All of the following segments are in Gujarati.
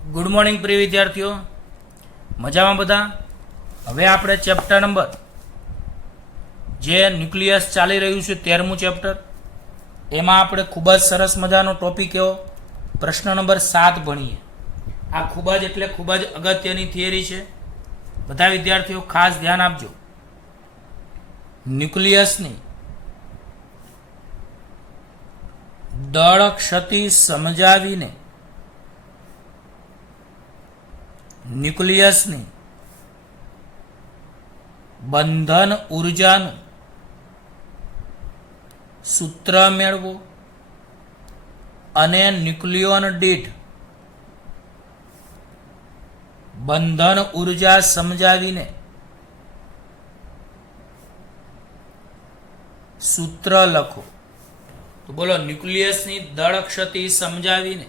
ગુડ મોર્નિંગ પ્રિય વિદ્યાર્થીઓ, મજામાં બધા? હવે આપણે ચેપ્ટર નંબર જે ન્યુક્લિયસ ચાલી રહ્યું છે 13મું ચેપ્ટર, એમાં આપણે ખૂબ જ સરસ મજાનો ટોપિક એવો પ્રશ્ન નંબર 7 ભણીએ. આ ખૂબ જ એટલે ખૂબ જ અગત્યની થિયરી છે. બધા વિદ્યાર્થીઓ ખાસ ધ્યાન આપજો. ન્યુક્લિયસની દળ ક્ષતિ સમજાવીને ન્યુક્લિયસની બંધન ઉર્જાનું સૂત્ર મેળવો અને ન્યુક્લિયોન દીઠ બંધન ઉર્જા સમજાવીને સૂત્ર લખો. તો બોલો, ન્યુક્લિયસની દળ ક્ષતિ સમજાવીને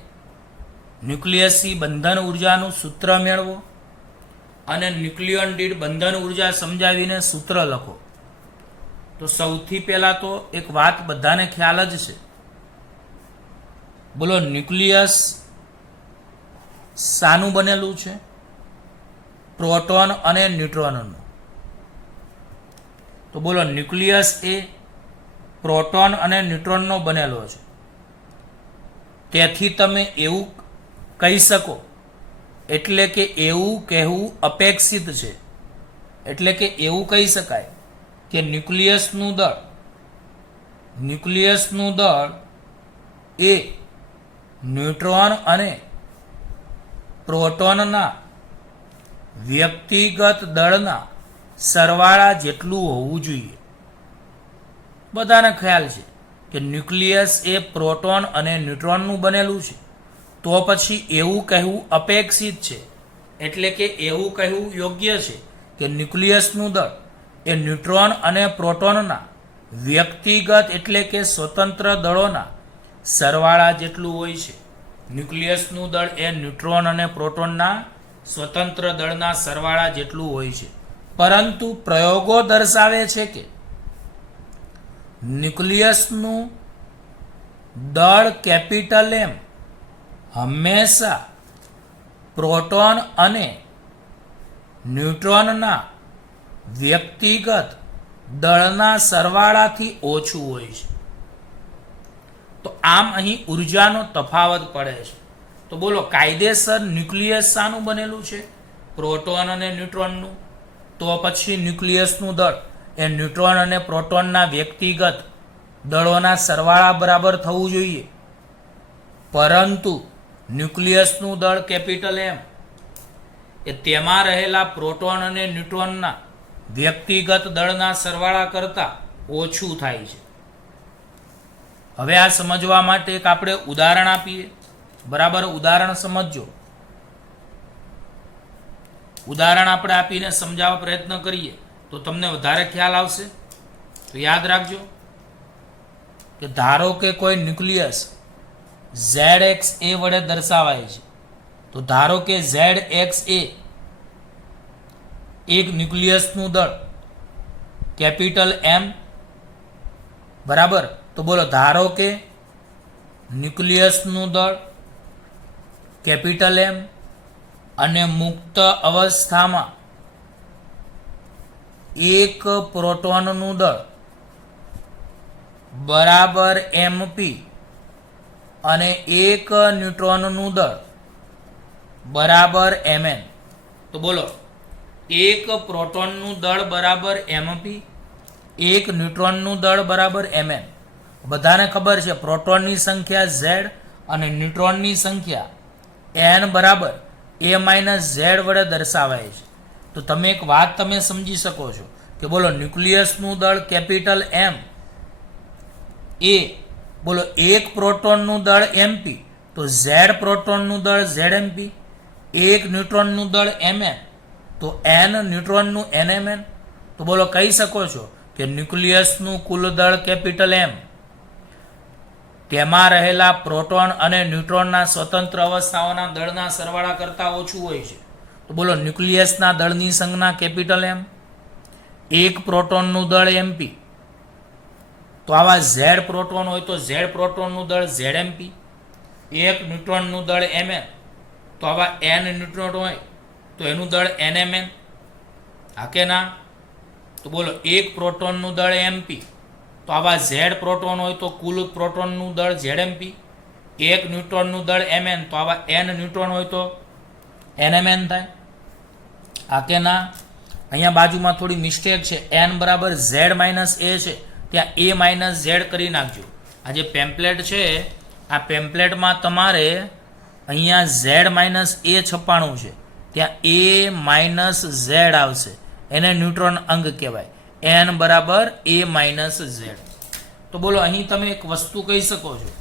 ન્યુક્લિયસની બંધન ઉર્જાનું સૂત્ર મેળવો અને ન્યુક્લિયોન દીઠ બંધન ઉર્જા સમજાવીને સૂત્ર લખો. તો સૌથી પહેલા તો એક વાત બધાને ખ્યાલ જ છે. બોલો, ન્યુક્લિયસ શાનું બનેલું છે? પ્રોટોન અને ન્યુટ્રોનનું. તો બોલો, ન્યુક્લિયસ એ પ્રોટોન અને ન્યુટ્રોનનો બનેલો છે. તેથી તમે એવું કહી શકો, એટલે કે એવું કહેવું અપેક્ષિત છે, એટલે કે એવું કહી શકાય કે ન્યુક્લિયસનું દળ એ ન્યુટ્રોન અને પ્રોટોનના વ્યક્તિગત દળના સરવાળા જેટલું હોવું જોઈએ. બધાને ખ્યાલ છે કે ન્યુક્લિયસ એ પ્રોટોન અને ન્યુટ્રોનનું બનેલું છે. તો પછી એવું કહેવું અપેક્ષિત છે, એટલે કે એવું કહેવું યોગ્ય છે કે ન્યુક્લિયસનું દળ એ ન્યુટ્રોન અને પ્રોટોનના વ્યક્તિગત એટલે કે સ્વતંત્ર દળોના સરવાળા જેટલું હોય છે. ન્યુક્લિયસનું દળ એ ન્યુટ્રોન અને પ્રોટોનના સ્વતંત્ર દળના સરવાળા જેટલું હોય છે. પરંતુ પ્રયોગો દર્શાવે છે કે ન્યુક્લિયસનું દળ કેપિટલ એમ હંમેશા પ્રોટોન અને ન્યુટ્રોનના વ્યક્તિગત દળના સરવાળાથી ઓછું હોય છે. તો આમ અહીં ઉર્જાનો તફાવત પડે છે. તો બોલો, કાયદેસર ન્યુક્લિયસ શાનું બનેલું છે? પ્રોટોન અને ન્યુટ્રોનનું. તો પછી ન્યુક્લિયસનું દળ એ ન્યુટ્રોન અને પ્રોટોનના વ્યક્તિગત દળોના સરવાળા બરાબર થવું જોઈએ. પરંતુ ન્યુક્લિયસનું દળ કેપિટલ એમ એ તેમાં રહેલા પ્રોટોન અને ન્યુટ્રોનના વ્યક્તિગત દળના સરવાળા કરતાં ઓછું થાય છે. હવે આ સમજવા માટે એક આપણે ઉદાહરણ આપીએ. બરાબર, ઉદાહરણ સમજજો. ઉદાહરણ આપણે આપીને સમજાવવા પ્રયત્ન કરીએ તો તમને વધારે ખ્યાલ આવશે. તો યાદ રાખજો કે ધારો કે કોઈ ન્યુક્લિયસ ZX એ વડે દર્શાવાય છે. તો ધારો કે ZX એ એક ન્યુક્લિયસનું દળ કેપિટલ M. બરાબર. તો બોલો, ધારો કે ન્યુક્લિયસનું દળ કેપિટલ M અને મુક્ત અવસ્થામાં એક પ્રોટોનનું દળ બરાબર MP અને એક ન્યુટ્રોનનું દળ બરાબર Mn. તો બોલો, એક પ્રોટોનનું દળ બરાબર MP, એક ન્યુટ્રોનનું દળ બરાબર Mn. બધાને ખબર છે પ્રોટોનની સંખ્યા Z અને ન્યુટ્રોનની સંખ્યા N બરાબર A-Z વડે દર્શાવાય છે. તો તમે એક વાત તમે સમજી શકો છો કે બોલો, ન્યુક્લિયસનું દળ કેપિટલ M એ બોલો એક પ્રોટોનનું દળ MP, તો Z પ્રોટોનનું દળ ZMP, એક ન્યુટ્રોનનું દળ Mn, તો N ન્યુટ્રોનનું NMN. તો બોલો, કહી શકો છો કે ન્યુક્લિયસનું કુલ દળ કેપિટલ M તેમાં રહેલા પ્રોટોન અને ન્યુટ્રોનના સ્વતંત્ર અવસ્થાઓના દળના સરવાળા કરતાં ઓછું હોય છે. તો બોલો, ન્યુક્લિયસના દળની સંજ્ઞા કેપિટલ M, એક પ્રોટોનનું દળ MP, તો આવા Z પ્રોટોન હોય તો Z પ્રોટોનનું દળ ZMP, એક ન્યુટ્રોનનું દળ Mn, તો આવા n ન્યુટ્રોન હોય તો એનું દળ nmn, હા કે ના? તો બોલો એક પ્રોટોનનું દળ mp, તો આવા z પ્રોટોન હોય તો કુલ પ્રોટોનનું દળ zmp, એક ન્યુટ્રોનનું દળ mn, તો આવા n ન્યુટ્રોન હોય તો nmn થાય, હા કે ના? અહીંયા બાજુમાં થોડી મિસ્ટેક છે, n બરાબર z માઇનસ a છે, ત્યાં a માઇનસ z કરી નાખજો. આ જે પેમ્પલેટ છે આ પેમ્પલેટમાં તમારે અહીંયા z માઇનસ a છપાણું છે, ત્યાં a માઇનસ z આવશે, એને ન્યુટ્રોન અંગ કહેવાય. n બરાબર a માઇનસ z. તો બોલો અહીં તમે એક વસ્તુ કહી શકો છો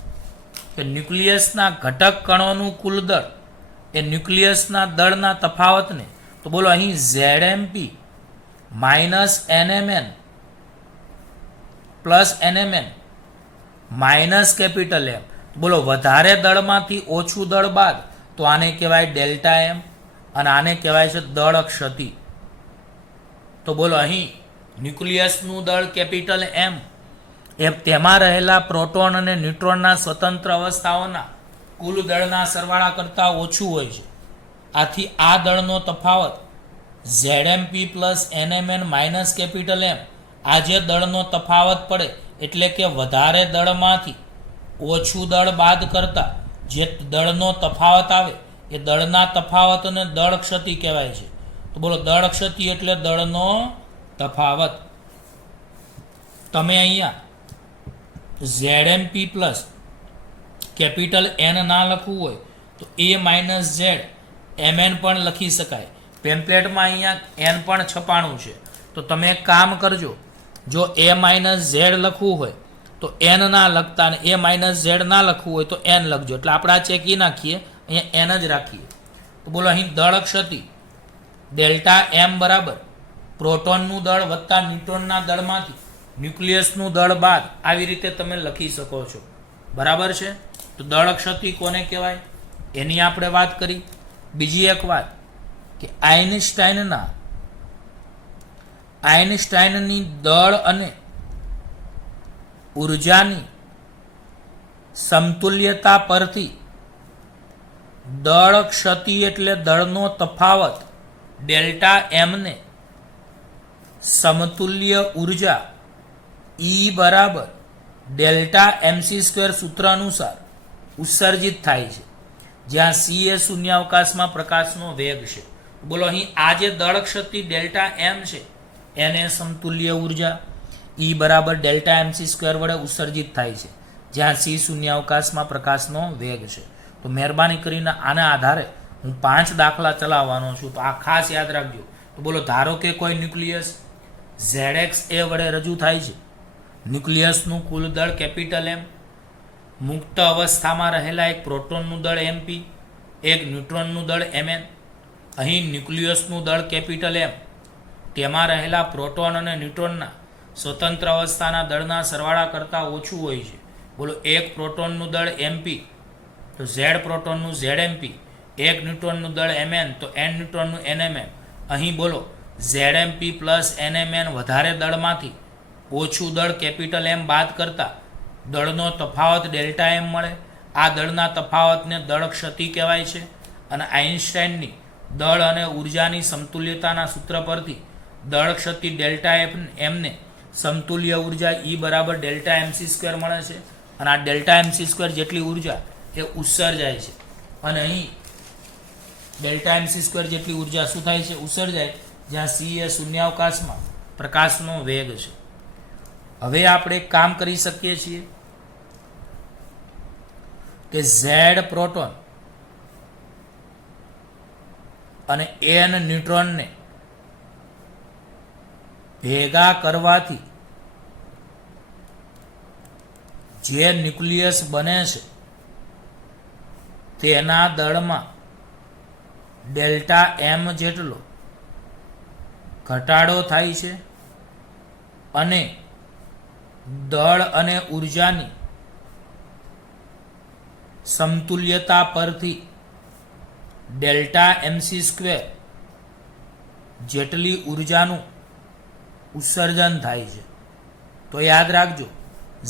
કે ન્યુક્લિયસના ઘટક કણોનું કુલ દળ એ ન્યુક્લિયસના દળના તફાવતને, તો બોલો અહીં zmp minus nmn plus nmn minus capital M, બોલો વધારે દળમાંથી ઓછું દળ બાદ તો આને કહેવાય ડેલ્ટા M અને આને કહેવાય છે દળ ક્ષતિ. તો બોલો અહીં ન્યુક્લિયસનું દળ કેપિટલ M એ તેમાં રહેલા પ્રોટોન અને ન્યુટ્રોનના સ્વતંત્ર અવસ્થાઓના કુલ દળના સરવાળા કરતાં ઓછું હોય છે. આથી આ દળનો તફાવત zmp plus nmn minus capital M, આ જે દળનો તફાવત પડે એટલે કે વધારે દળમાંથી ઓછું દળ બાદ કરતા જે દળનો તફાવત આવે એ દળના તફાવતને દળ ક્ષતિ કહેવાય છે. તો બોલો દળ ક્ષતિ એટલે દળનો તફાવત. તમે અહીંયા zmp પ્લસ કેપિટલ N ના લખવું હોય તો a માઇનસ z mn પણ લખી શકાય. પેમ્પલેટમાં અહીંયા n પણ છપાણું છે, તો તમે એક કામ કરજો, જો a માઇનસ z લખવું હોય તો n ના લખતા અને a માઇનસ z ના લખવું હોય તો n લખજો. એટલે આપણે આ ચેકી નાખીએ, અહીંયા n જ રાખીએ. તો બોલો અહીં દળ ક્ષતિ ડેલ્ટા m બરાબર પ્રોટોનનું દળ વત્તા ન્યુટ્રોનના દળમાંથી ન્યુક્લિયસનું દળ બાદ આવી રીતે તમે લખી શકો છો. બરાબર છે? તો દળ ક્ષતિ કોને કહેવાય એની આપણે વાત કરી. બીજી એક વાત કે આઇન્સ્ટાઈનની દળ અને ઉર્જાની સમતુલ્યતા પરથી દળ ક્ષતિ એટલે દળનો તફાવત ડેલ્ટા M ને સમતુલ્ય ઉર્જા E બરાબર ડેલ્ટા mc² સૂત્ર અનુસાર ઉત્સર્જિત થાય છે, જ્યાં c એ શૂન્યાવકાશમાં પ્રકાશનો વેગ છે. બોલો અહીં આ જે દળ ક્ષતિ ડેલ્ટા M છે એને સમતુલ્ય ઉર્જા E બરાબર ડેલ્ટા mc² વડે ઉત્સર્જિત થાય છે, જ્યાં c શૂન્યાવકાશમાં પ્રકાશનો વેગ છે. તો મહેરબાની કરીને આના આધારે હું 5 દાખલા ચલાવવાનો છું, તો આ ખાસ યાદ રાખજો. તો બોલો ધારો કે કોઈ ન્યુક્લિયસ ZXA વડે રજૂ થાય છે. ન્યુક્લિયસનું કુલ દળ કેપિટલ M, મુક્ત અવસ્થામાં રહેલા એક પ્રોટોનનું દળ mp, એક ન્યુટ્રોનનું દળ mn. અહીં ન્યુક્લિયસનું દળ કેપિટલ M તેમાં રહેલા પ્રોટોન અને ન્યુટ્રોનના સ્વતંત્ર અવસ્થાના દળના સરવાળા કરતાં ઓછું હોય છે. બોલો એક પ્રોટોનનું દળ mp તો z પ્રોટોનનું zmp, એક ન્યુટ્રોનનું દળ mn તો n ન્યુટ્રોનનું nmn. અહીં બોલો zmp પ્લસ nmn વધારે દળમાંથી ઓછું દળ કેપિટલ M બાદ કરતા દળનો તફાવત ડેલ્ટા M મળે. આ દળના તફાવતને દળ ક્ષતિ કહેવાય છે. અને આઇન્સ્ટાઈનની દળ અને ઉર્જાની સમતુલ્યતાના સૂત્ર પરથી દળ ક્ષતિ ડેલ્ટા M ને સમતુલ્ય ઉર્જા E બરાબર ડેલ્ટા mc² મળે છે. અને આ ડેલ્ટા mc² જેટલી ઉર્જા એ ઉત્સર્જાય છે. અને અહીં ડેલ્ટા mc² જેટલી ઉર્જા શું થાય છે? ઉત્સર્જાય, જ્યાં c એ શૂન્યાવકાશમાં પ્રકાશનો વેગ છે. હવે આપણે એક કામ કરી શકીએ છીએ કે z પ્રોટોન અને n ન્યુટ્રોનને ભેગા કરવાથી જે ન્યુક્લિયસ બને છે તેના દળમાં ડેલ્ટા M જેટલો ઘટાડો થાય છે અને દળ અને ઉર્જાની સમતુલ્યતા પરથી ડેલ્ટા mc² જેટલી ઉર્જાનું ઉત્સર્જન થાય છે. તો યાદ રાખજો,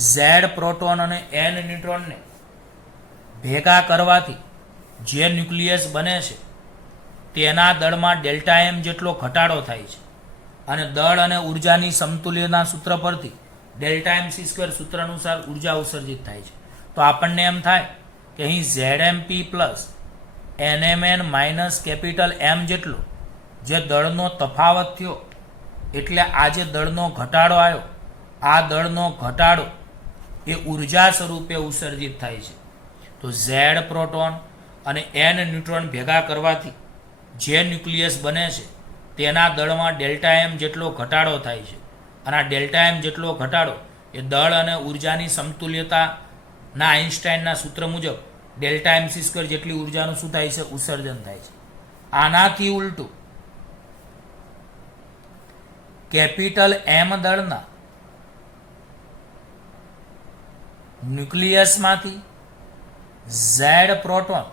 z પ્રોટોન અને n ન્યુટ્રોનને ભેગા કરવાથી જે ન્યુક્લિયસ બને છે તેના દળમાં ડેલ્ટા એમ જેટલો ઘટાડો થાય છે અને દળ અને ઉર્જાની સમતુલ્યના સૂત્ર પરથી ડેલ્ટા એમ સી સ્ક્વેર સૂત્ર અનુસાર ઉર્જા ઉત્સર્જિત થાય છે. તો આપણને એમ થાય કે અહીં ઝેડએમપી પ્લસ એનએમએન માઇનસ કેપિટલ એમ જેટલો જે દળનો તફાવત થયો એટલે આ જે દળનો ઘટાડો આવ્યો આ દળનો ઘટાડો એ ઉર્જા સ્વરૂપે ઉત્સર્જિત થાય છે. તો ઝેડ પ્રોટોન અને એન ન્યુટ્રોન ભેગા કરવાથી જે ન્યુક્લિયસ બને છે તેના દળમાં ડેલ્ટા એમ જેટલો ઘટાડો થાય છે અને આ ડેલ્ટા એમ જેટલો ઘટાડો એ દળ અને ઉર્જાની સમતુલ્યતાના આઇન્સ્ટાઈનના સૂત્ર મુજબ ડેલ્ટા એમ સી સ્ક્વેર જેટલી ઉર્જાનું શું થાય છે? ઉત્સર્જન થાય છે. આનાથી ઉલટું કેપિટલ એમ દળના ન્યુક્લિયસમાંથી ઝેડ પ્રોટોન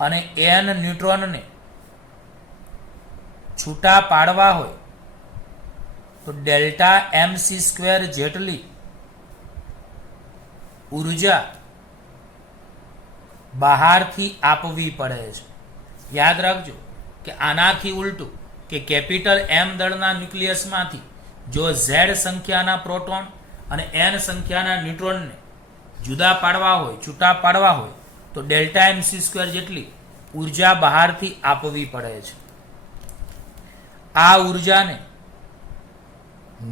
અને એન ન્યુટ્રોનને છૂટા પાડવા હોય તો ડેલ્ટા એમ સી સ્ક્વેર જેટલી ઉર્જા બહારથી આપવી પડે છે. યાદ રાખજો કે આનાથી ઉલટું કે કેપિટલ એમ દળના ન્યુક્લિયસમાંથી જો ઝેડ સંખ્યાના પ્રોટોન અને એન સંખ્યાના ન્યુટ્રોનને જુદા પાડવા હોય છૂટા પાડવા હોય તો ડેલ્ટા એમ સી સ્ક્વેર જેટલી ઉર્જા બહારથી આપવી પડે છે. આ ઉર્જાને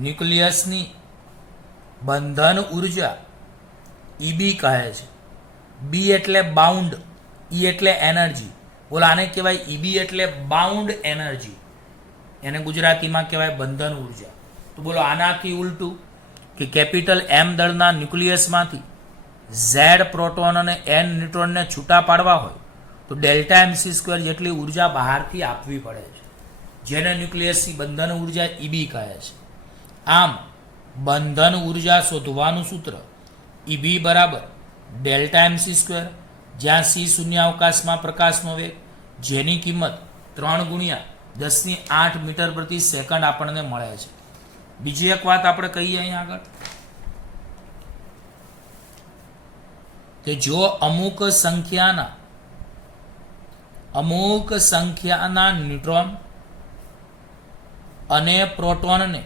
ન્યુક્લિયસની બંધન ઉર્જા ઈબી કહે છે. બી એટલે બાઉન્ડ, ઈ એટલે એનર્જી. બોલો આને કહેવાય ઈબી એટલે બાઉન્ડ એનર્જી, એને ગુજરાતીમાં કહેવાય બંધન ઉર્જા. તો બોલો આનાથી ઉલટું કે કેપિટલ એમ દળના ન્યુક્લિયસમાંથી ઝેડ પ્રોટોન અને એન ન્યુટ્રોનને છૂટા પાડવા હોય તો ડેલ્ટા એમ સી સ્ક્વેર જેટલી ઉર્જા બહારથી આપવી પડે છે, જેને ન્યુક્લિયસની બંધન ઉર્જા ઈબી કહે છે. આમ બંધન ઉર્જા શોધવાનું સૂત્ર ઈબી બરાબર ડેલ્ટા એમ સી સ્ક્વેર, જ્યાં સી શૂન્યાવકાશમાં પ્રકાશનો વેગ, જેની કિંમત 3 × 10⁸ મીટર પ્રતિ સેકન્ડ આપણને મળે છે. બીજી એક વાત આપણે કહીએ અહીં આગળ કે જો અમુક સંખ્યાના ન્યુટ્રોન અને પ્રોટોનને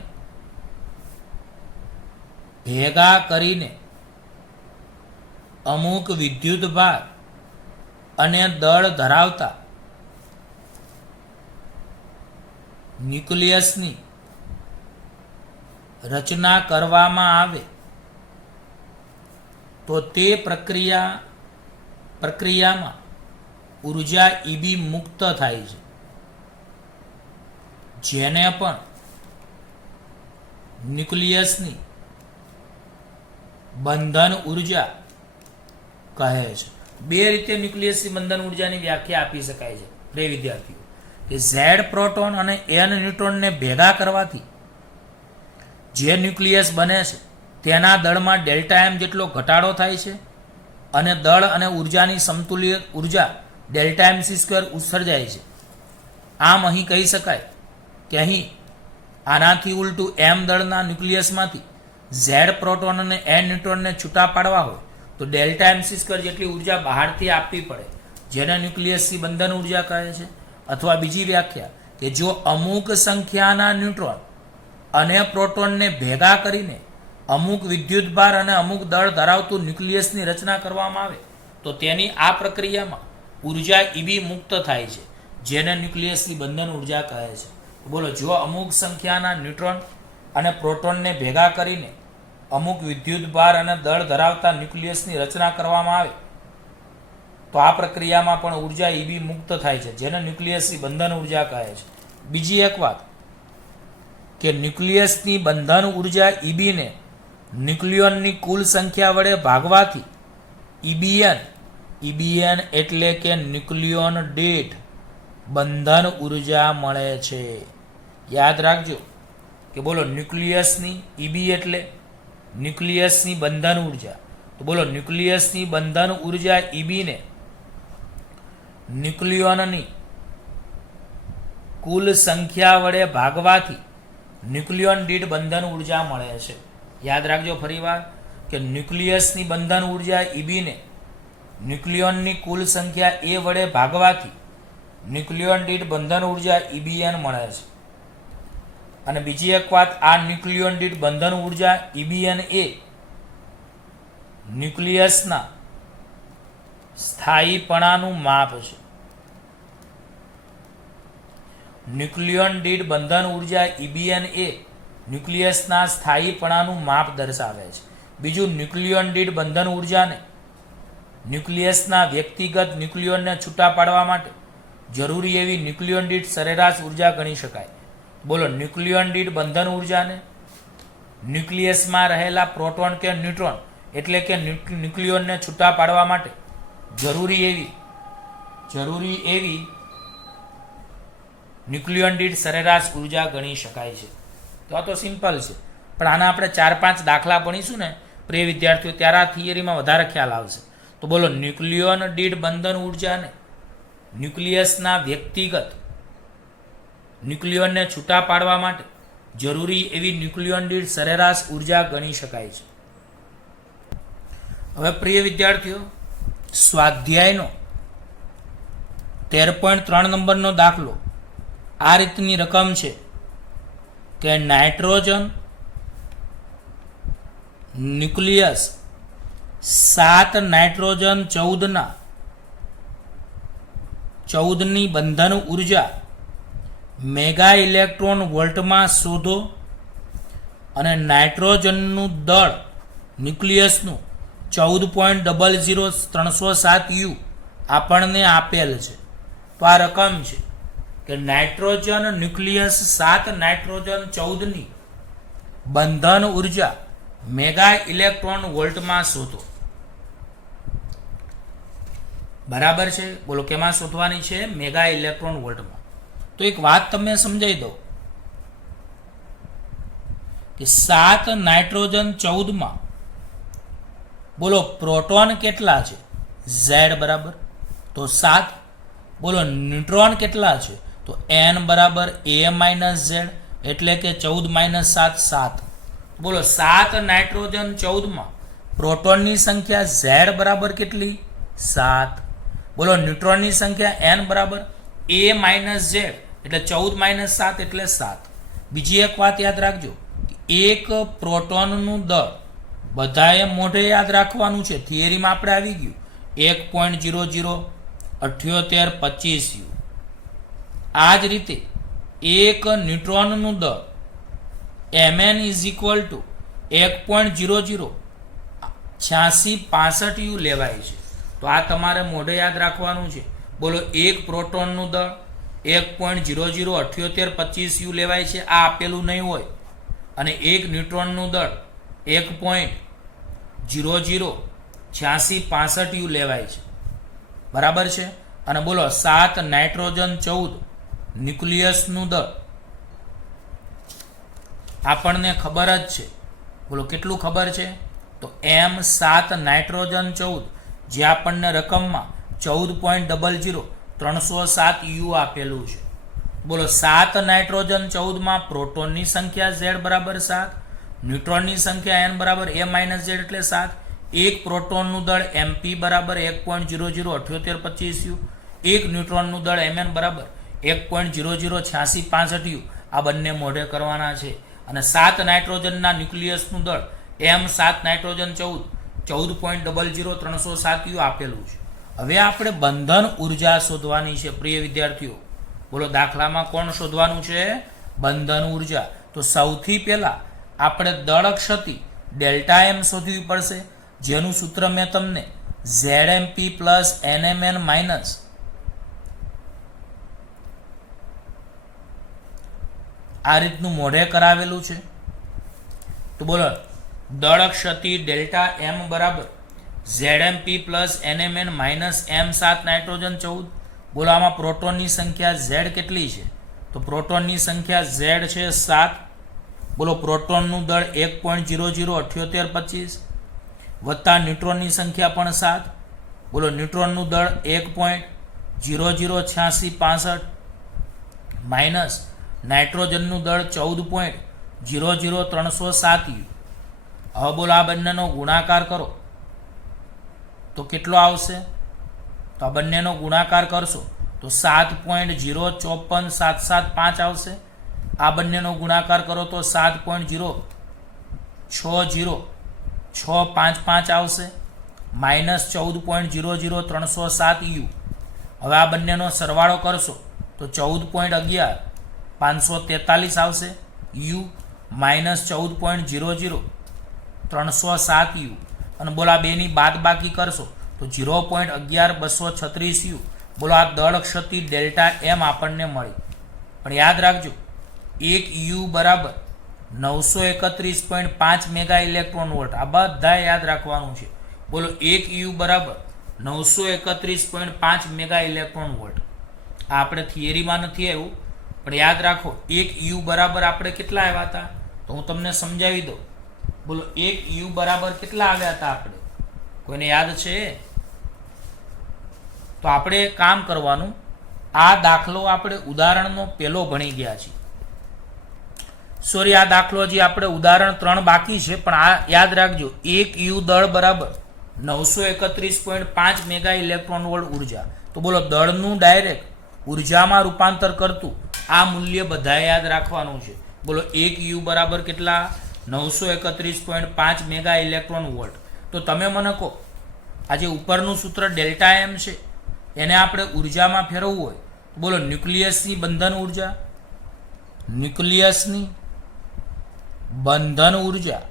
ભેગા કરીને અમુક વિદ્યુતભાર અને દળ ધરાવતા ન્યુક્લિયસની રચના કરવામાં આવે તો તે પ્રક્રિયામાં ઉર્જા ઈબી મુક્ત થાય છે, જેને પણ ન્યુક્લિયસની બંધન ઉર્જા કહે છે. બે રીતે ન્યુક્લિયસની બંધન ઉર્જાની વ્યાખ્યા આપી શકાય છે પ્રિય વિદ્યાર્થીઓ કે ઝેડ પ્રોટોન અને એન ન્યુટ્રોનને ભેગા કરવાથી જે ન્યુક્લિયસ બને છે તેના દળમાં ડેલ્ટા એમ જેટલો ઘટાડો થાય છે અને દળ અને ઉર્જાની સમતુલ્ય ઉર્જા ડેલ્ટા એમ સી સ્ક્વેર ઉત્સર્જાય છે. આમ અહીં કહી શકાય કે અહીં આનાથી ઉલટું એમ દળના ન્યુક્લિયસમાંથી ઝેડ પ્રોટોન અને એન ન્યુટ્રોનને છૂટા પાડવા હોય તો ડેલ્ટા એમ સી સ્ક્વેર જેટલી ઉર્જા બહારથી આપવી પડે, જેને ન્યુક્લિયસની બંધન ઉર્જા કહે છે. અથવા બીજી વ્યાખ્યા કે જો અમુક સંખ્યાના ન્યુટ્રોન અને પ્રોટોનને ભેગા કરીને અમુક વિદ્યુતભાર અને અમુક દળ ધરાવતું ન્યુક્લિયસની રચના કરવામાં આવે તો તેની આ પ્રક્રિયામાં ઉર્જા ઈબી મુક્ત થાય છે, જેને ન્યુક્લિયસની બંધન ઉર્જા કહે છે. બોલો જો અમુક સંખ્યાના ન્યુટ્રોન અને પ્રોટોનને ભેગા કરીને અમુક વિદ્યુતભાર અને દળ ધરાવતા ન્યુક્લિયસની રચના કરવામાં આવે તો આ પ્રક્રિયામાં પણ ઉર્જા ઈબી મુક્ત થાય છે, જેને ન્યુક્લિયસની બંધન ઉર્જા કહે છે. બીજી એક વાત કે ન્યુક્લિયસની બંધન ઉર્જા ઈબીને ન્યુક્લિયોનની કુલ સંખ્યા વડે ભાગવાથી ઈબીએન એટલે કે ન્યુક્લિયોન દીઠ બંધન ઉર્જા મળે છે. યાદ રાખજો કે બોલો ન્યુક્લિયસની ઈબી એટલે ન્યુક્લિયસની બંધન ઉર્જા. તો બોલો ન્યુક્લિયસની બંધન ઉર્જા ઈબીને ન્યુક્લિયોનની કુલ સંખ્યા વડે ભાગવાથી ન્યુક્લિયોન દીઠ બંધન ઉર્જા મળે છે. યાદ રાખજો ફરીવાર કે ન્યુક્લિયસની બંધન ઉર્જા ઈબીને ન્યુક્લિયોનની કુલ સંખ્યા એ વડે ભાગવાથી ન્યુક્લિયોન દીઠ બંધન ઉર્જા EBN મળે છે. અને બીજી એક વાત, આ ન્યુક્લિયોન દીઠ બંધન ઉર્જા EBN એ ન્યુક્લિયસના સ્થાયીપણાનું માપ છે. ન્યુક્લિયોન દીઠ બંધન ઉર્જા EBN એ ન્યુક્લિયસના સ્થાયીપણાનું માપ દર્શાવે છે. બીજું, ન્યુક્લિયોન દીઠ બંધન ઉર્જાને ન્યુક્લિયસના વ્યક્તિગત ન્યુક્લિયોનને છૂટા પાડવા માટે જરૂરી એવી ન્યુક્લિયોન દીઠ સરેરાશ ઉર્જા ગણી શકાય. બોલો, ન્યુક્લિયોન દીઠ બંધન ઉર્જાને ન્યુક્લિયસમાં રહેલા પ્રોટોન કે ન્યુટ્રોન એટલે કે ન્યુક્લિયોનને છૂટા પાડવા માટે જરૂરી એવી ન્યુક્લિયોન દીઠ સરેરાશ ઉર્જા ગણી શકાય છે. તો આ તો સિમ્પલ છે, પણ આના આપણે 4-5 દાખલા ભણીશું ને પ્રિય વિદ્યાર્થીઓ, ત્યારે આ થિયરીમાં વધારે ખ્યાલ આવશે. તો બોલો, ન્યુક્લિયોન દીઠ બંધન ઉર્જાને ન્યુક્લિયસના વ્યક્તિગત ન્યુક્લિયોનને છૂટા પાડવા માટે જરૂરી એવી ન્યુક્લિયોન દીઠ સરેરાશ ઉર્જા ગણી શકાય છે. હવે પ્રિય વિદ્યાર્થીઓ, સ્વાધ્યાયનો 13.3 નંબરનો દાખલો આ રીતની રકમ છે કે નાઇટ્રોજન ન્યુક્લિયસ 7 નાઇટ્રોજન 14ની બંધન ઉર્જા મેગા ઇલેક્ટ્રોન વોલ્ટમાં શોધો અને નાઇટ્રોજનનું દળ ન્યુક્લિયસનું 14.00307 U આપણને આપેલ છે. તો આ રકમ છે કે નાઇટ્રોજન ન્યુક્લિયસ 7 નાઇટ્રોજન 14ની બંધન ઉર્જા મેગા ઇલેક્ટ્રોન વોલ્ટમાં શોધો. બરાબર છે? બોલો, કેમાં શોધવાની છે? મેગા ઇલેક્ટ્રોન વોલ્ટમાં. તો એક વાત તમને સમજાવી દઉં કે 7 નાઇટ્રોજન 14માં બોલો પ્રોટોન કેટલા છે? Z બરાબર, તો 7. બોલો ન્યુટ્રોન કેટલા છે? તો N બરાબર A-Z એટલે કે 14 - 7 7. બોલો 7 નાઇટ્રોજન 14માં પ્રોટોનની સંખ્યા Z બરાબર કેટલી? 7. બોલો ન્યુટ્રોનની સંખ્યા N બરાબર A-Z એટલે 14 - 7 એટલે 7. બીજી એક વાત યાદ રાખજો, એક પ્રોટોનનું દળ બધાએ મોઢે યાદ રાખવાનું છે. થિયરીમાં આપણે આવી ગયું 1.007825 U. આ જ રીતે એક ન્યુટ્રોનનું દળ Mn = 1.008665 U લેવાય છે. તો આ તમારે મોઢે યાદ રાખવાનું છે. બોલો, એક પ્રોટોનનું દળ 1.007825 U લેવાય છે, આ આપેલું નહીં હોય. અને એક ન્યુટ્રોનનું દળ 1.008665 U લેવાય છે. બરાબર છે? અને બોલો 7 નાઇટ્રોજન 14 ન્યુક્લિયસનું દળ આપણને ખબર જ છે. બોલો કેટલું ખબર છે? તો M7 નાઇટ્રોજન 14 જે આપણને રકમમાં 14.00307 U આપેલું છે. બોલો 7 નાઇટ્રોજન 14માં પ્રોટોનની સંખ્યા Z બરાબર 7, ન્યુટ્રોનની સંખ્યા N બરાબર A-Z એટલે 7. એક પ્રોટોનનું દળ MP બરાબર 1.007825 U, એક ન્યુટ્રોનનું દળ Mn બરાબર 1.008665 U. આ બંને મોઢે કરવાના છે. અને 7 નાઇટ્રોજનના ન્યુક્લિયસનું દળ M7 નાઇટ્રોજન 14.00307 U આપેલું છે. હવે આપણે બંધન ઉર્જા શોધવાની છે પ્રિય વિદ્યાર્થીઓ. બોલો દાખલામાં કોણ શોધવાનું છે? બંધન ઉર્જા. તો સૌથી પહેલા આપણે દળ ક્ષતિ ΔM શોધવી પડશે, જેનું સૂત્ર મેં તમને ZMP પ્લસ NMN માઇનસ આ રીતનું મોઢે કરાવેલું છે. તો બોલો દળ ક્ષતિ ડેલ્ટા M બરાબર ZMP plus NMN minus M7 nitrogen 14. બોલો આમાં પ્રોટોનની સંખ્યા Z કેટલી છે? તો પ્રોટોનની સંખ્યા Z છે 7. બોલો પ્રોટોનનું દળ 1.007825 વત્તા ન્યુટ્રોનની સંખ્યા પણ 7. બોલો ન્યુટ્રોનનું દળ 1.008665 માઇનસ નાઇટ્રોજનનું દળ 14.00307 U. હવે બોલો આ બંનેનો ગુણાકાર કરો તો કેટલો આવશે? તો આ બંનેનો ગુણાકાર કરશો તો 7.05477 આવશે. આ બંનેનો ગુણાકાર કરો તો 7.06065 આવશે. -14.00307 યુ. હવે આ બંનેનો સરવાળો કરશો તો 14.11543 આવશે યુ -14.00307 યુ. અને બોલો આ બેની બાદ બાકી કરશો તો 0.11236 યુ. બોલો આ દળ ક્ષતિ ડેલ્ટા એમ આપણને મળી. પણ યાદ રાખજો 1 યુ બરાબર 931.5 મેગા ઇલેક્ટ્રોન વોલ્ટ. આ બધા યાદ રાખવાનું છે. બોલો 1 યુ બરાબર 931.5 મેગા ઇલેક્ટ્રોન વોલ્ટ. આ આપણે થિયરીમાં નથી આવ્યું, પણ યાદ રાખો 1 યુ બરાબર આપણે કેટલા આવ્યા હતા તો હું તમને સમજાવી દઉં. બોલો 1 યુ બરાબર કેટલા આવ્યા હતા આપણે? કોઈને યાદ છે? તો આપણે કામ કરવાનું, આ દાખલો આપણે ઉદાહરણનો પહેલો ભણી ગયા છીએ. સોરી, આ દાખલો હજી આપણે ઉદાહરણ 3 બાકી છે, પણ આ યાદ રાખજો 1 યુ દળ બરાબર 931.5 મેગા ઇલેક્ટ્રોન વોલ્ટ ઉર્જા. તો બોલો દળનું ડાયરેક્ટ ઉર્જામાં રૂપાંતર કરતું આ મૂલ્ય બધા યાદ રાખવાનું છે. બોલો 1 યુ બરાબર કેટલા? 931.5 મેગા ઇલેક્ટ્રોન વોલ્ટ. તો તમે મને કહો, આ જે ઉપરનું સૂત્ર ડેલ્ટા એમ છે એને આપણે ઉર્જામાં ફેરવવું હોય તો બોલો ન્યુક્લિયસની બંધન ઉર્જા, ન્યુક્લિયસની બંધન ઉર્જા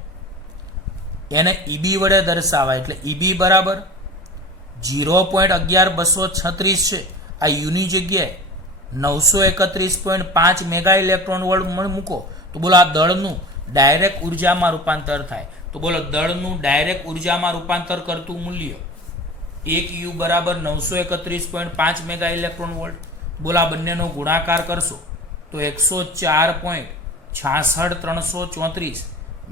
એને ઈબી વડે દર્શાવાય. એટલે ઈબી બરાબર 0.11236 છે. આ યુની જગ્યાએ 931.5 મેગા ઇલેક્ટ્રોન વોલ્ટ મૂકો તો બોલો આ દળનું ડાયરેક્ટ ઉર્જામાં રૂપાંતર થાય. તો બોલો દળનું ડાયરેક્ટ ઉર્જામાં રૂપાંતર કરતું મૂલ્ય 1 યુ બરાબર 931.5 મેગા ઇલેક્ટ્રોન વોલ્ટ. બોલો આ બંનેનો ગુણાકાર કરશો તો 104.66334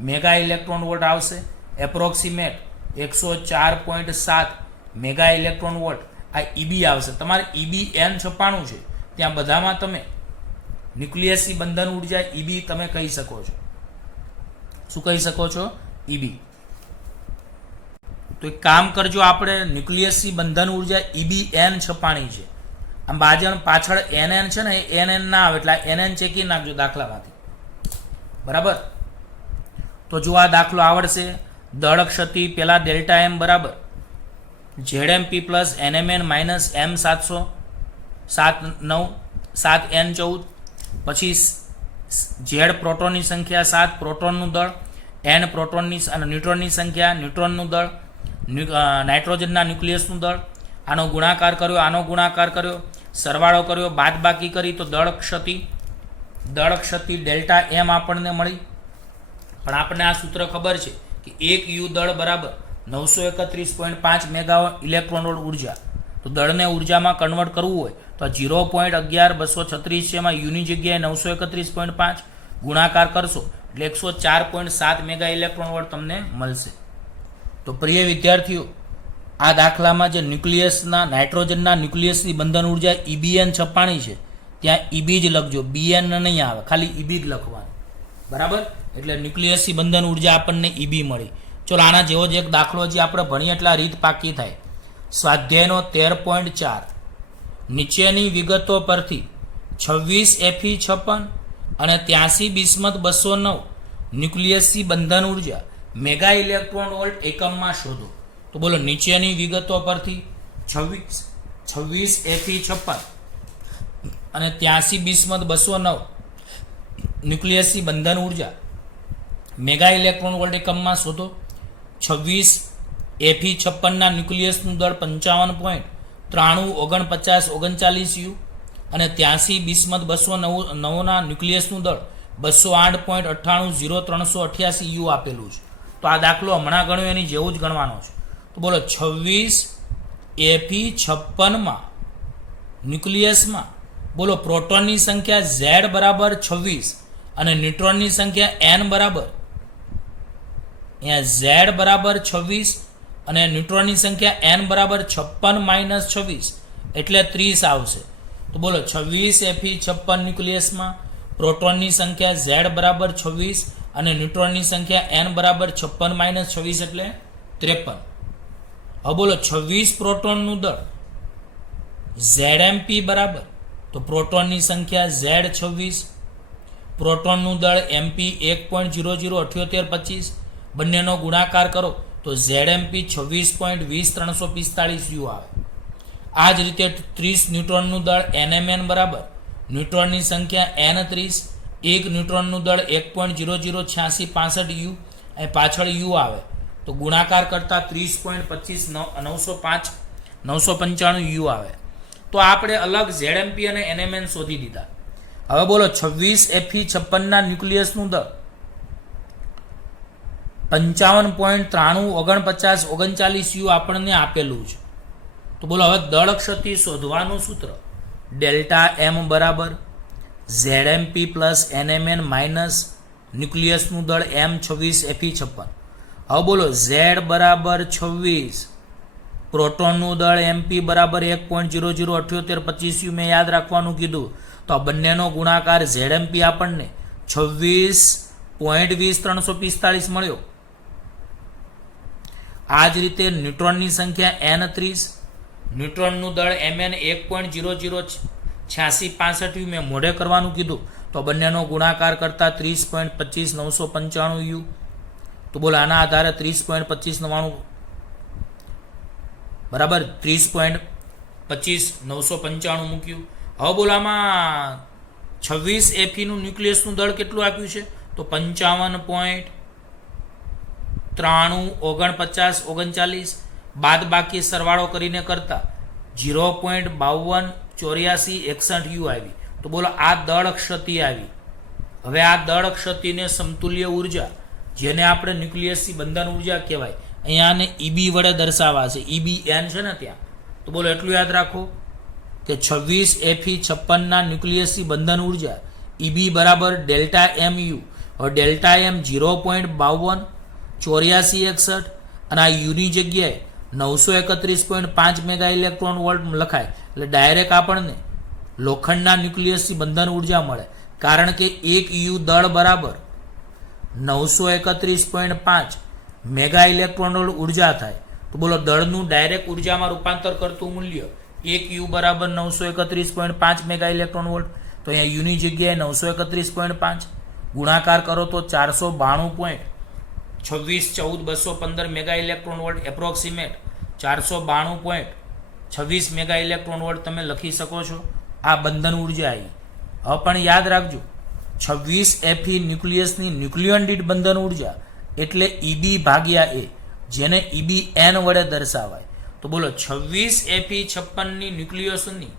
મેગા ઇલેક્ટ્રોન વોલ્ટ આવશે. એપ્રોક્સિમેટ 104.7 મેગા ઇલેક્ટ્રોન વોલ્ટ આ ઈબી આવશે. તમારે ઈબી એન છપાણું છે, ત્યાં બધામાં તમે ન્યુક્લિયસની બંધન ઉર્જા ઈબી તમે કહી શકો છો. શું કહી શકો છો? ઈબી. તો એક કામ કરજો, આપણે ન્યુક્લિયસની બંધન ઉર્જા ઈબી એન છપાણી છે. આમ બાજણ પાછળ એનએન છે ને, એનએન ના આવે એટલે એનએન ચેકી નાખજો દાખલામાંથી. બરાબર? તો જો આ દાખલો આવડશે. દળ ક્ષતિ પેલા ડેલ્ટા એમ બરાબર ZMP plus NMN minus M700 7N14. પછી Z પ્રોટોનની સંખ્યા 7, પ્રોટોનનું દળ, N પ્રોટોનની અને ન્યુટ્રોનની સંખ્યા, ન્યુટ્રોનનું દળ, નાઇટ્રોજનના ન્યુક્લિયસનું દળ. આનો ગુણાકાર કર્યો, આનો ગુણાકાર કર્યો, સરવાળો કર્યો, બાદબાકી કરી તો દળ ક્ષતિ ડેલ્ટા એમ આપણને મળી. પણ આપણને આ સૂત્ર ખબર છે કે 1 યુ દળ બરાબર 931.5 મેગા ઇલેક્ટ્રોન વોલ્ટ ઉર્જા. તો દળને ઉર્જામાં કન્વર્ટ કરવું હોય તો 0.11236 છે, એમાં યુની જગ્યાએ 931.5 ગુણાકાર કરશો એટલે 104.7 મેગા ઇલેક્ટ્રોન વોલ્ટ તમને મળશે. તો પ્રિય વિદ્યાર્થીઓ, આ દાખલામાં જે ન્યુક્લિયસના નાઇટ્રોજનના ન્યુક્લિયસની બંધન ઉર્જા ઈબીએન છપાણી છે ત્યાં ઈબી જ લખજો, બીએન નહીં આવે, ખાલી ઈબી જ લખવાનું. બરાબર? એટલે ન્યુક્લિયસની બંધન ઉર્જા આપણને ઈબી મળી. ચલો આના જેવો જ એક દાખલો જે આપણે ભણીએ એટલે રીત પાકી થાય. સ્વાધ્યાયનો 13.4 નીચેની વિગતો પરથી 26 Fe56 અને 83 બિસ્મથ 209 ન્યુક્લિયસની બંધન ઉર્જા મેગા ઇલેક્ટ્રોન વોલ્ટ એકમમાં શોધો. તો બોલો નીચેની વિગતો પરથી 26 Fe56 અને 83 બિસ્મથ 209 ન્યુક્લિયસની બંધન ઉર્જા મેગા ઇલેક્ટ્રોન વોલ્ટ એકમમાં શોધો. 26 Fe56 ના ન્યુક્લિયસનું દળ 55.934939 યુ અને 83 બિસ્મથ 209 ના ન્યુક્લિયસનું દળ 208.980388 યુ આપેલું છે. તો આ દાખલો હમણાં ગણ્યો એની જેવું જ ગણવાનો છે. તો બોલો 26 Fe56 ન્યુક્લિયસમાં બોલો પ્રોટોનની સંખ્યા Z બરાબર 26 અને ન્યુટ્રોનની સંખ્યા N બરાબર, અહીંયા Z બરાબર 26 અને ન્યુટ્રોનની સંખ્યા N બરાબર 56 માઇનસ 26 એટલે 30 આવશે. તો બોલો 26 Fe56 ન્યુક્લિયસમાં પ્રોટોનની સંખ્યા Z બરાબર 26 અને ન્યુટ્રોનની સંખ્યા N બરાબર 56 માઇનસ 26 એટલે 53. હવે બોલો 26 પ્રોટોનનું દળ ઝેડએમપી બરાબર, તો પ્રોટોનની સંખ્યા ઝેડ 26, પ્રોટોનનું દળ એમપી 1.007825, બંનેનો ગુણાકાર કરો તો ઝેડએમપી 26.20345 યુ આવે. આ જ રીતે 30 ન્યુટ્રોનનું દળ એનએમએન બરાબર, ન્યુટ્રોનની સંખ્યા એન 30, એક ન્યુટ્રોનનું દળ 1.008665 યુ અને પાછળ યુ આવે, તો ગુણાકાર કરતા 30.25 905 યુ આવે. તો આપણે અલગ ઝેડએમપી અને એનએમએન શોધી દીધા. હવે બોલો 26 Fe 56 ન્યુક્લિયસનું દળ 55.934939 યુ આપણને આપેલું છે. તો બોલો હવે દળ ક્ષતિ શોધવાનું સૂત્ર ડેલ્ટા એમ બરાબર ઝેડએમપી પ્લસ એનએમએન માઇનસ ન્યુક્લિયસનું દળ એમ 26 Fe 56. હવે બોલો ઝેડ બરાબર 26, પ્રોટોનનું દળ એમપી બરાબર 1.007825 યુ મેં યાદ રાખવાનું કીધું, તો આ બંનેનો ગુણાકાર ઝેડએમપી આપણને 26.20345 મળ્યો. આ જ રીતે ન્યુટ્રોનની સંખ્યા એન 30, ન્યુટ્રોનનું દળ એમએન 1.008665 યુ મેં મોઢે કરવાનું કીધું, તો બંનેનો ગુણાકાર કરતા 30.25995 યુ. તો બોલો આના આધારે 30.2599 બરાબર 30.25995 મૂક્યું. હવે બોલો આમાં 26 Fe નું ન્યુક્લિયસનું દળ કેટલું આપ્યું છે, તો 55.934939, બાદ બાકી સરવાળો કરીને કરતા 0.528461 યુ આવી. તો બોલો આ દળ ક્ષતિ આવી. હવે આ દળ ક્ષતિને સમતુલ્ય ઉર્જા, જેને આપણે ન્યુક્લિયસની બંધન ઉર્જા કહેવાય, અહીંયા આને ઈબી વડે દર્શાવવા છે, EBN છે ને ત્યાં. તો બોલો એટલું યાદ રાખો કે 26 Fe 56 ન્યુક્લિયસની બંધન ઉર્જા ઈબી બરાબર ડેલ્ટા એમ યુ. હવે ડેલ્ટા એમ 0.528461 અને આ યુની જગ્યાએ 931.5 મેગા ઇલેક્ટ્રોન વોલ્ટ લખાય, એટલે ડાયરેક્ટ આપણને લોખંડના ન્યુક્લિયસની બંધન ઉર્જા મળે, કારણ કે એક યુ દળ બરાબર 931.5 મેગા ઇલેક્ટ્રોન વોલ્ટ ઉર્જા થાય. તો બોલો દળનું ડાયરેક્ટ ઉર્જામાં રૂપાંતર કરતું મૂલ્ય એક યુ બરાબર 931.5 મેગા ઇલેક્ટ્રોન વોલ્ટ, તો અહીંયા યુની જગ્યાએ 931.5 ગુણાકાર કરો તો 492.2614 mega electron volt approximate 492.26 mega electron volt તમે લખી શકો છો. આ બંધન ઉર્જા આવી. હવે પણ યાદ રાખજો 26 Fe ન્યુક્લિયસની ન્યુક્લિયન દીઠ બંધન ઉર્જા એટલે EB ભાગ્યા A, જેને EBN વડે દર્શાવાય. તો બોલો 26 Fe 56 ન્યુક્લિયસની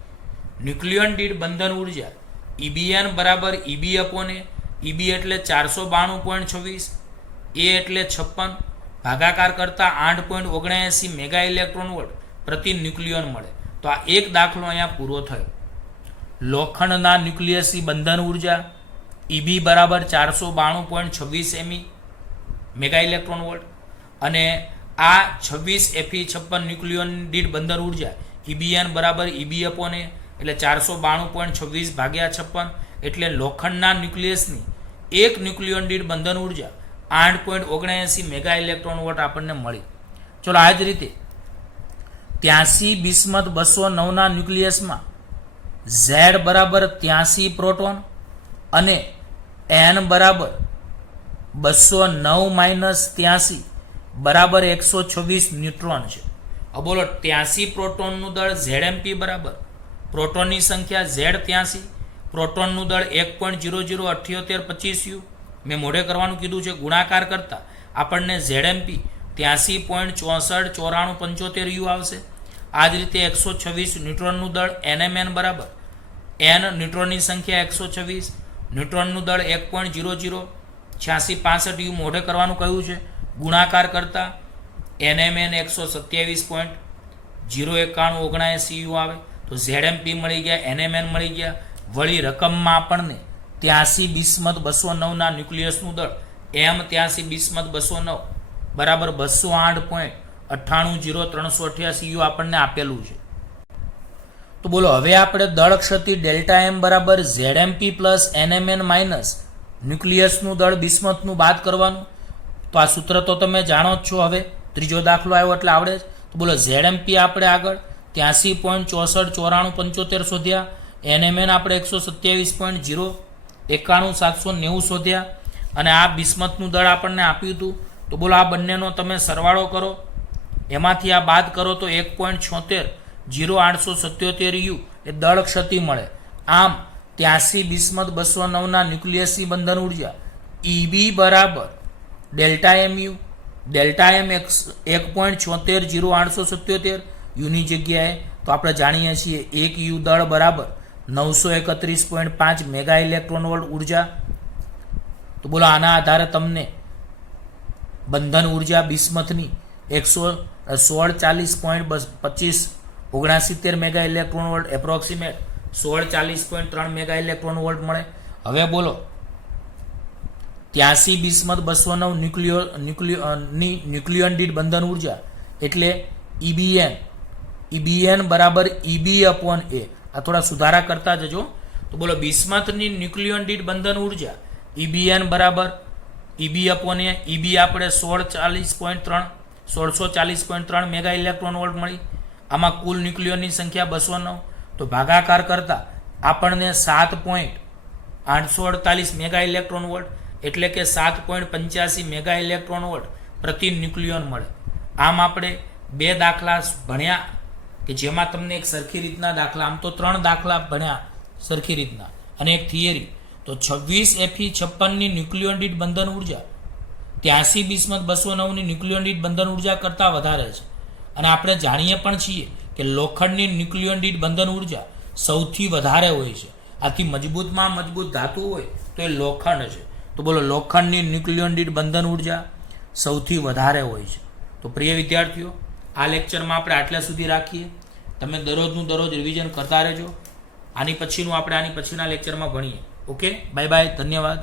ન્યુક્લિયન દીઠ બંધન ઉર્જા EBN બરાબર EB અપોન A. EB એટલે 492.26, A એટલે 56, ભાગાકાર કરતા 8.79 મેગા ઇલેક્ટ્રોન વોલ્ટ પ્રતિ ન્યુક્લિયન મળે. તો આ એક દાખલો અહીંયા પૂરો થયો. લોખંડના ન્યુક્લિયસની બંધન ઉર્જા EB બરાબર 492.26 ME મેગા ઇલેક્ટ્રોન વોલ્ટ, અને આ 26 Fe 56 ન્યુક્લિયન દીઠ બંધન ઉર્જા EBN બરાબર EB અપોન A, એટલે 492.26 ભાગ્યા 56, એટલે લોખંડના ન્યુક્લિયસની એક ન્યુક્લિયન દીઠ બંધન ઉર્જા 8.79 મેગા ઇલેક્ટ્રોન વોલ્ટ આપણને મળી. ચલો આ જ રીતે 83 બિસ્મથ 209 ના ન્યુક્લિયસમાં Z બરાબર 83 પ્રોટોન અને N બરાબર 209 માઇનસ 83 બરાબર 126 ન્યુટ્રોન છે. હવે બોલો 83 પ્રોટોનનું દળ ઝેડએમપી બરાબર પ્રોટોનની સંખ્યા Z83, પ્રોટોનનું દળ 1.007825 યુ મેં મોઢે કરવાનું કીધું છે, ગુણાકાર કરતા આપણને ઝેડએમપી 83.649495 યુ આવશે. આ જ રીતે 126 ન્યુટ્રોનનું દળ એનએમએન બરાબર N ન્યુટ્રોનની સંખ્યા 126, ન્યુટ્રોનનું દળ 1.008665 યુ મોઢે કરવાનું કહ્યું છે, ગુણાકાર કરતા એનએમએન 127.09179 યુ આવે. તો ઝેડએમપી મળી ગયા, એનએમએન મળી ગયા. વળી રકમમાં આપણને 83 બિસ્મથ 209 ના ન્યુક્લિયસનું દળ M83 બિસ્મથ 209 બરાબર 208.980388 યુ આપણને આપેલું છે. તો બોલો હવે આપણે દળ ક્ષતિ ડેલ્ટા એમ બરાબર ઝેડએમપી પ્લસ એનએમએન માઇનસ ન્યુક્લિયસનું દળ બિસ્મથનું બાદ કરવાનું. તો આ સૂત્ર તો તમે જાણો જ છો. હવે ત્રીજો દાખલો આવ્યો એટલે આવડે જ. તો બોલો ઝેડએમપી આપણે આગળ 83.649495 શોધ્યા. NMN આપણે 127.091 શોધ્યા. અને આ બિસ્મથનું દળ આપણને આપ્યું હતું. તો બોલો આ બંનેનો તમે સરવાળો કરો, એમાંથી આ બાદ કરો તો 1.760877 એ દળ ક્ષતિ મળે. આમ 83 બિસ્મથ 209ના ન્યુક્લિયસની બંધન ઉર્જા EB બરાબર ડેલ્ટા MU, ડેલ્ટા M 1.760877 યુની જગ્યાએ તો આપણે જાણીએ છીએ 1 યુ દળ બરાબર 931.5 મેગા ઇલેક્ટ્રોન વોલ્ટ ઉર્જા. તો બોલો આના આધારે તમને બંધન ઉર્જા બિસ્મથની 1640.25 mega electron volt approximate 1640.3 mega electron volt મળે. હવે બોલો 83 બિસ્મથ 209 ન્યુક્લિયન દીઠ બંધન ઉર્જા એટલે EBN બરાબર EB અપોન A. આ થોડા સુધારા કરતા જજો. તો બોલો બિસ્મથની ન્યુક્લિયન દીઠ બંધન ઉર્જા EBN બરાબર EB અપોન A. EB આપણે 1640.3 મેગા ઇલેક્ટ્રોન વોલ્ટ મળી. આમાં કુલ ન્યુક્લિયનની સંખ્યા 209. તો ભાગાકાર કરતા આપણને 7.848 મેગા ઇલેક્ટ્રોન વોલ્ટ એટલે કે 7.85 મેગા ઇલેક્ટ્રોન વોલ્ટ પ્રતિ ન્યુક્લિયન મળે. આમ આપણે 2 દાખલા ભણ્યા કે જેમાં તમને એક સરખી રીતના દાખલા, આમ તો 3 દાખલા ભણ્યા સરખી રીતના અને એક થિયરી. તો 26 Fe 56ની ન્યુક્લિયન દીઠ બંધન ઉર્જા 83 બિસ્મથ 209ની ન્યુક્લિયન દીઠ બંધન ઉર્જા કરતાં વધારે છે. અને આપણે જાણીએ પણ છીએ કે લોખંડની ન્યુક્લિયન દીઠ બંધન ઉર્જા સૌથી વધારે હોય છે. આથી મજબૂતમાં મજબૂત ધાતુ હોય તો એ લોખંડ છે. તો બોલો લોખંડની ન્યુક્લિયન દીઠ બંધન ઉર્જા સૌથી વધારે હોય છે. તો પ્રિય વિદ્યાર્થીઓ, આ લેક્ચરમાં આપણે આટલા સુધી રાખીએ. તમે દરરોજનું દરરોજ રિવિઝન કરતા રહેજો. આની પછીના લેક્ચરમાં ભણીએ. ઓકે, બાય બાય, ધન્યવાદ.